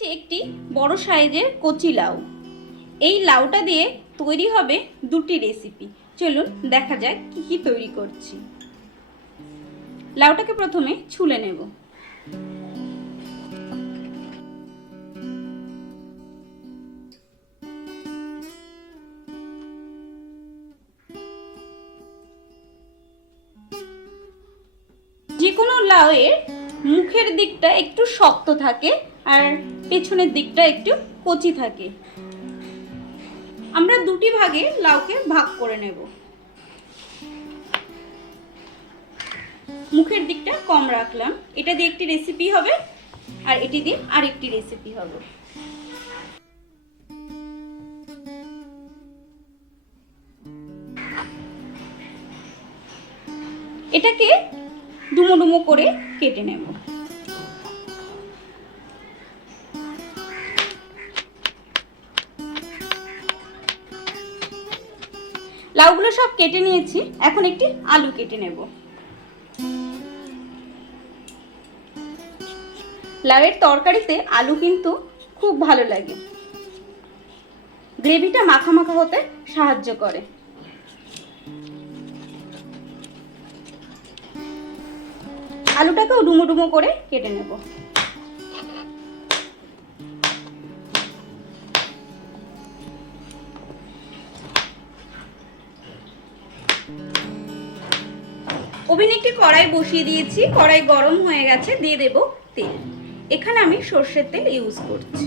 নিয়েছি একটি বড় সাইজের কচি লাউ। এই লাউটা দিয়ে তৈরি হবে দুটি রেসিপি চলুন দেখা যাক কি কি তৈরি করছি। লাউটাকে প্রথমে ছুলে নেব। যে কোনো লাউয়ের মুখের দিকটা একটু শক্ত থাকে আর পেছনের দিকটা একটু কচি থাকে। আমরা দুটি ভাগে লাউকে ভাগ করে নেব। মুখের দিকটা কম রাখলাম। এটা দিয়ে একটি রেসিপি হবে আর এটি দিয়ে আরেকটি রেসিপি হবে। এটাকে ডুমো ডুমো করে কেটে নেব। লাউগুলো সব কেটে নিয়েছি। এখন একটি আলু কেটে নেব। লাউয়ের তরকারিতে আলু কিন্তু খুব ভালো লাগে। গ্রেভিটা মাখা মাখা হতে সাহায্য করে। আলুটাকেও ডুমো ডুমো করে কেটে নেব। ওভেনে একটি কড়াই বসিয়ে দিয়েছি। কড়াই গরম হয়ে গেছে, দিয়ে দেব তেল। এখানে আমি সর্ষের তেল ইউজ করছি।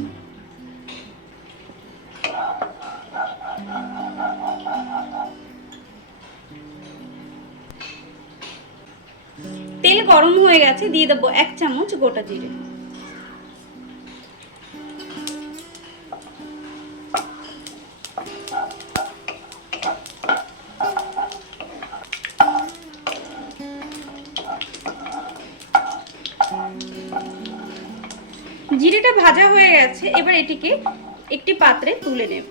তেল গরম হয়ে গেছে, দিয়ে দেবো এক চামচ গোটা জিরে। জিরেটা ভাজা হয়ে গেছে, এবার এটিকে একটি পাত্রে তুলে নেব।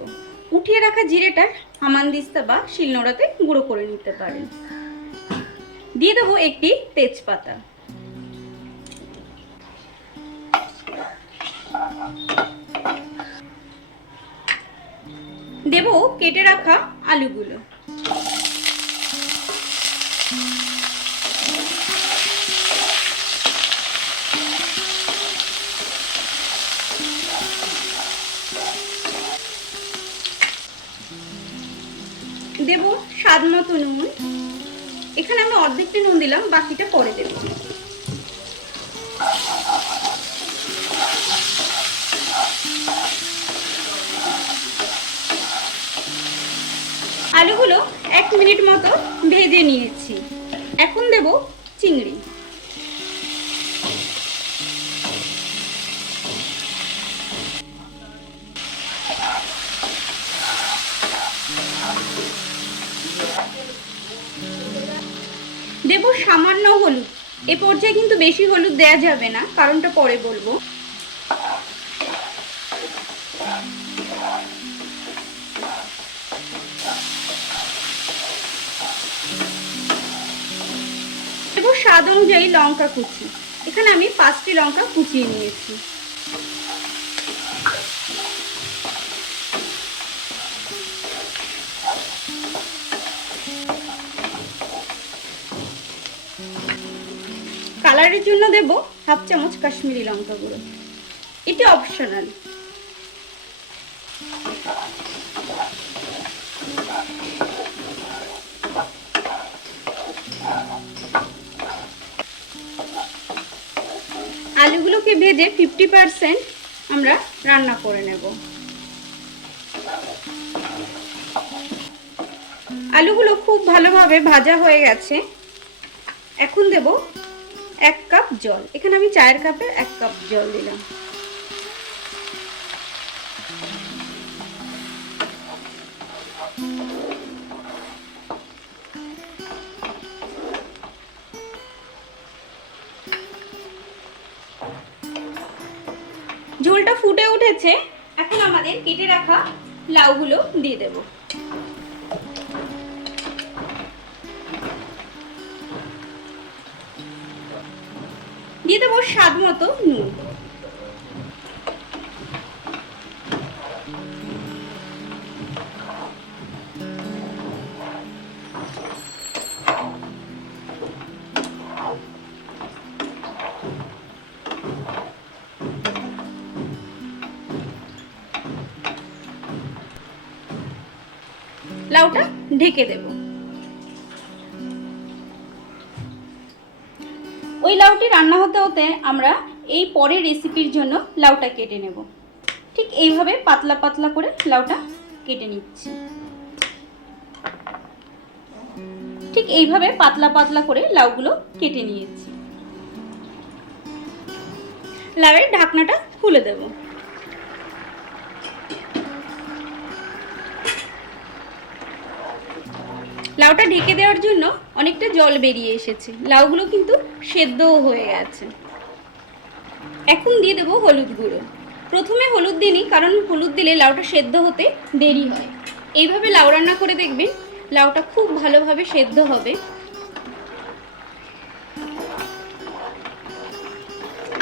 উঠিয়ে রাখা জিরেটা হামানদিস্তা বা শিলনোড়াতে গুঁড়ো করে নিতে পারেন। দিয়ে দেবো একটি তেজপাতা। দেব কেটে রাখা আলুগুলো। স্বাদ মতো নুন। এখানে আমি অর্ধেকটা নুন দিলাম, বাকিটা পরে দেব। আলুগুলো এক মিনিট মতো ভেজে নিয়েছি। এখন দেব চিংড়ি। দেব সামান্য হলুদ। এ পর্যায়ে কিন্তু বেশি হলুদ দেয়া যাবে না, কারণটা পরে বলব। স্বাদ অনুযায়ী লঙ্কা কুচি। এখানে আমি পাঁচটি লঙ্কা কুচিয়ে নিয়েছি। কালারের জন্য দেব হাফ চামচ কাশ্মীরি লঙ্কা গুঁড়ো। এটি অপশনাল আলুগুলোকে ভেজে ফিফটি পারসেন্ট আমরা রান্না করে নেব। আলুগুলো খুব ভালোভাবে ভাজা হয়ে গেছে। এখন দেব এক কাপ জল। এখানে আমি চায়ের কাপে এক কাপ জল দিলাম। ঝোলটা ফুটে উঠেছে। এখন আমাদের কেটে রাখা লাউগুলো দিয়ে দেব। দিয়ে দেবো স্বাদ মতো নুন। লাউটা ঢেকে দেবো। লাউটি রান্না হতে হতে আমরা এই পরের রেসিপির জন্য লাউটা কেটে নেব। ঠিক এইভাবে পাতলা পাতলা করে লাউটা কেটে নিচ্ছি। ঠিক এইভাবে পাতলা পাতলা করে লাউগুলো কেটে নিয়েছি। লাউয়ের ঢাকনাটা খুলে দেব। লাউটা ঢেকে দেওয়ার জন্য অনেকটা জল বেরিয়ে এসেছে। লাউগুলো কিন্তু সেদ্ধও হয়ে গেছে। এখন দিয়ে দেবো হলুদ গুঁড়ো। প্রথমে হলুদ দিনই কারণ হলুদ দিলে লাউটা সেদ্ধ হতে দেরি হয়। এইভাবে লাউ রান্না করে দেখবেন, লাউটা খুব ভালোভাবে সেদ্ধ হবে।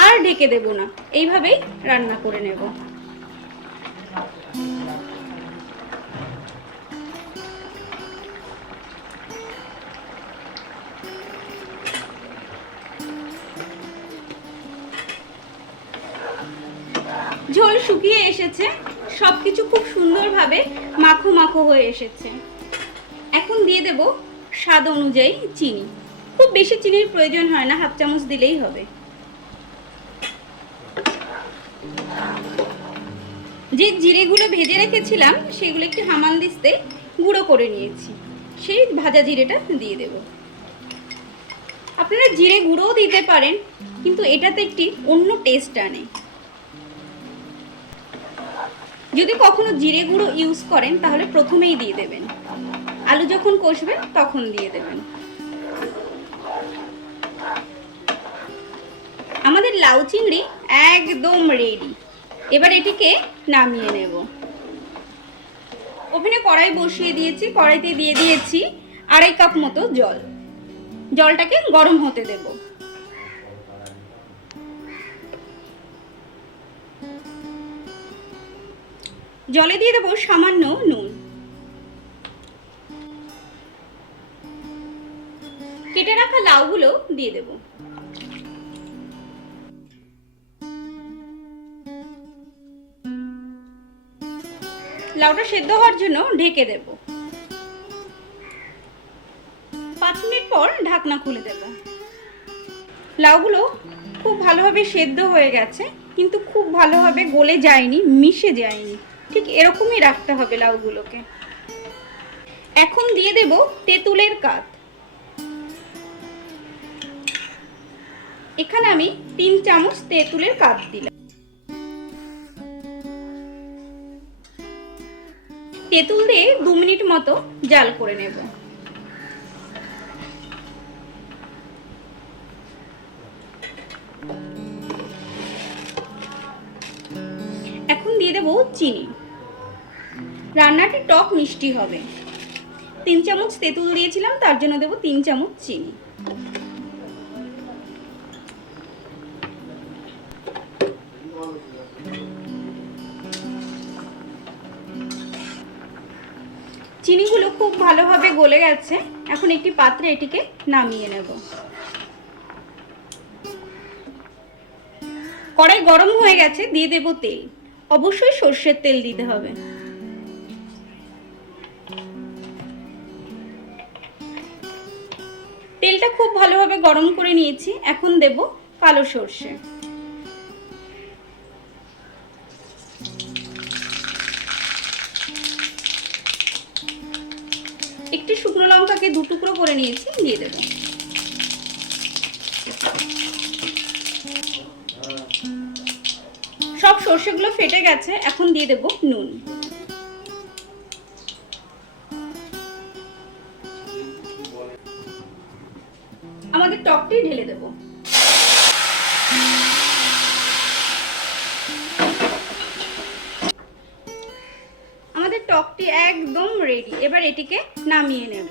আর ঢেকে দেব না, এইভাবেই রান্না করে নেব। ঝোল শুকিয়ে এসেছে সব কিছু খুব সুন্দরভাবে মাখো মাখো হয়ে এসেছে। এখন দিয়ে দেব স্বাদ অনুযায়ী চিনি। খুব বেশি চিনির প্রয়োজন হয় না, হাফ চামচ দিলেই হবে। যে জিরেগুলো ভেজে রেখেছিলাম, সেগুলো একটি হামান দিস্তে গুঁড়ো করে নিয়েছি। সেই ভাজা জিরেটা দিয়ে দেব। আপনারা জিরে গুঁড়োও দিতে পারেন, কিন্তু এটাতে একটি অন্য টেস্ট আনে। যদি কখনো জিরে গুঁড়ো ইউজ করেন, তাহলে প্রথমেই দিয়ে দেবেন। আলু যখন কষবেন তখন দিয়ে দেবেন। আমাদের লাউ চিংড়ি একদম রেডি এবার এটিকে নামিয়ে নেব। ওভেনে কড়াই বসিয়ে দিয়েছি, কড়াইতে দিয়ে দিয়েছি আড়াই কাপ মতো জল। জলটাকে গরম হতে দেব। জলে দিয়ে দেবো সামান্য নুন। কেটে রাখা লাউগুলো দিয়ে দেবো। লাউটা সেদ্ধ হওয়ার জন্য ঢেকে দেব। পাঁচ মিনিট পর ঢাকনা খুলে দেব। লাউগুলো খুব ভালোভাবে সেদ্ধ হয়ে গেছে, কিন্তু খুব ভালোভাবে গলে যায়নি, মিশে যায়নি। ঠিক এরকমই রাখতে হবে লাউগুলোকে। এখন দিয়ে দেব তেঁতুলের কাত। এখানে আমি তিন চামচ তেঁতুলের কাত দিলাম। তেঁতুল দিয়ে দু মিনিট মতো জাল করে নেব। দেবো চিনি। রান্নাটি টক মিষ্টি হবে। তিন চামচ তেঁতুল দিয়েছিলাম, তার জন্য দেবো তিন চামচ চিনি। চিনিগুলো খুব ভালোভাবে গলে গেছে। এখন একটি পাত্রে এটিকে নামিয়ে নেব। কড়াই গরম হয়ে গেছে, দিয়ে দেব তেল। অবশ্যই সর্ষের তেল দিতে হবে। তেলটা খুব ভালোভাবে গরম করে নিয়েছি, এখন দেব কালো সর্ষে। একটি শুকনো লঙ্কাকে দু টুকরো করে নিয়েছি, দিয়ে দেব। সব সর্ষেগুলো ফেটে গেছে, এখন দিয়ে দেব নুন। আমাদের টকটি ঢেলে দেব। আমাদের টকটি একদম রেডি এবার এটিকে নামিয়ে নেব।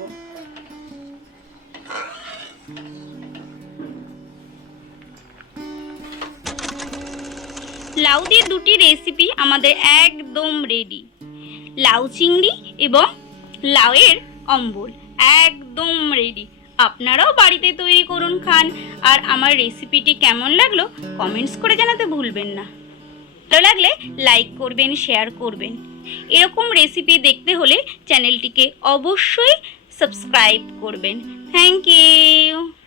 লাউ দিয়ে দুটি রেসিপি আমাদের একদম রেডি লাউ চিংড়ি এবং লাউয়ের অম্বল একদম রেডি আপনারাও বাড়িতে তৈরি করুন, খান। আর আমার রেসিপিটি কেমন লাগল কমেন্টস করে জানাতে ভুলবেন না। ভালো লাগলে লাইক করবেন শেয়ার করবেন। এরকম রেসিপি দেখতে হলে চ্যানেলটিকে অবশ্যই সাবস্ক্রাইব করবেন। Thank you